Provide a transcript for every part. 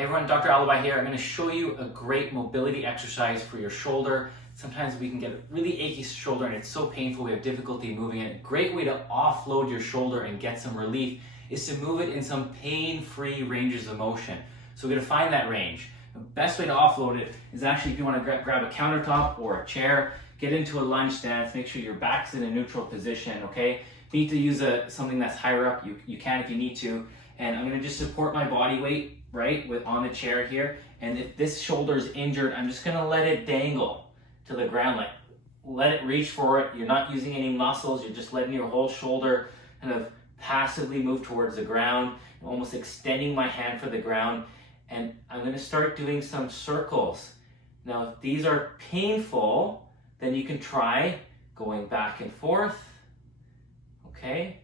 Hey everyone, Dr. Alibhai here. I'm going to show you a great mobility exercise for your shoulder. Sometimes we can get a really achy shoulder and it's so painful we have difficulty moving it. A great way to offload your shoulder and get some relief is to move it in some pain-free ranges of motion. So we're going to find that range. The best way to offload it is actually if you want to grab a countertop or a chair, get into a lunge stance, make sure your back's in a neutral position, okay? If you need to use something that's higher up, you can if you need to. And I'm going to just support my body weight, right, on the chair here. And if this shoulder is injured, I'm just going to let it dangle to the ground, like let it reach for it. You're not using any muscles. You're just letting your whole shoulder kind of passively move towards the ground. I'm almost extending my hand for the ground. And I'm going to start doing some circles. Now, if these are painful, then you can try going back and forth, okay,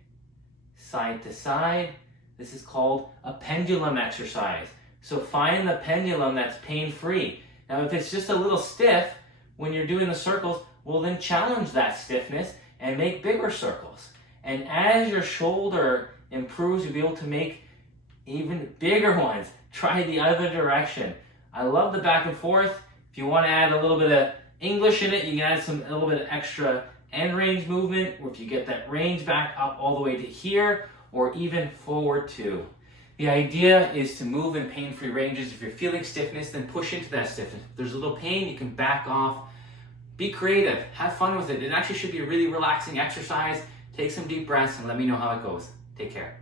side to side. This is called a pendulum exercise. So find the pendulum that's pain-free. Now, if it's just a little stiff when you're doing the circles, well, then challenge that stiffness and make bigger circles. And as your shoulder improves, you'll be able to make even bigger ones. Try the other direction. I love the back and forth. If you want to add a little bit of English in it, you can add a little bit of extra end range movement, or if you get that range back up all the way to here, or even forward too. The idea is to move in pain-free ranges. If you're feeling stiffness, then push into that stiffness. If there's a little pain, you can back off. Be creative, have fun with it. It actually should be a really relaxing exercise. Take some deep breaths and let me know how it goes. Take care.